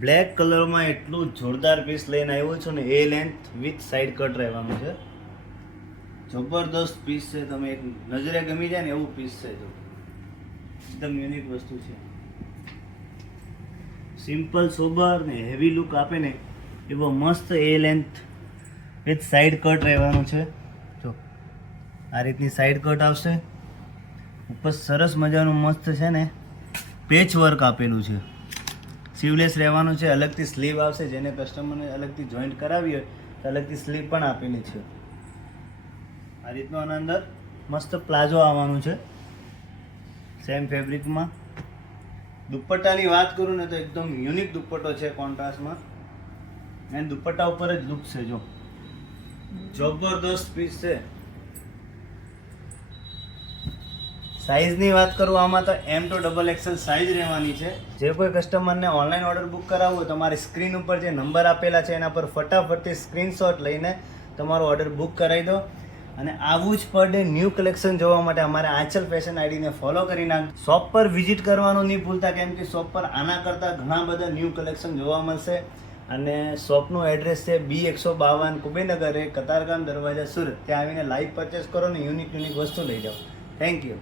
Black કલરમાં એટલું જોરદાર પીસ લઈને આવ્યો છું ને, એ લેન્થ વિથ સાઈડ કટ રહેવાનું છે. જબરદસ્ત પીસ છે. તમે એક નજરે ગમી જાય ને એવું પીસ છે. જો એકદમ યુનિક વસ્તુ છે. સિમ્પલ સોબર ને હેવી લુક આપે ને એવો મસ્ત એ લેન્થ વિથ સાઈડ કટ રહેવાનું છે. જો આ રીતની સાઈડ કટ આવશે. ઉપર સરસ મજાનું મસ્ત છે ને પેચ વર્ક આપેલું છે. સ્લીવલેસ રહેવાનું છે. અલગથી સ્લીવ આવશે. જેને કસ્ટમરને અલગથી જોઈન્ટ કરાવી હોય તો અલગથી સ્લીવ પણ આપેલી છે. આ રીતનો આના અંદર મસ્ત પ્લાઝો આવવાનું છે સેમ ફેબ્રિકમાં. દુપટ્ટાની વાત કરું ને તો એકદમ યુનિક દુપટ્ટો છે કોન્ટ્રાસ્ટમાં, અને દુપટ્ટા ઉપર જ લુક છે. જો જબરદસ્ત પીસ છે. સાઇઝની વાત કરું આમાં તો M2XXL સાઇઝ રહેવાની છે. જે કોઈ કસ્ટમરને ઓનલાઈન ઓર્ડર બુક કરાવવો હોય તમારી સ્ક્રીન ઉપર જે નંબર આપેલા છે એના પર ફટાફટથી સ્ક્રીનશોટ લઈને તમારો ઓર્ડર બુક કરાવી દો. અને આવું જ પર ડે ન્યૂ કલેક્શન જોવા માટે અમારે આંચલ ફેશન આઈડીને ફોલો કરી નાખ. શોપ પર વિઝિટ કરવાનું નહીં ભૂલતા, કેમ કે શોપ પર આના કરતાં ઘણા બધા ન્યૂ કલેક્શન જોવા મળશે. અને શોપનું એડ્રેસ છે B152 કુબેરનગર, કતારગામ દરવાજા, સુરત. ત્યાં આવીને લાઈવ પરચેસ કરો ને યુનિક વસ્તુ લઈ જાઓ. Thank you.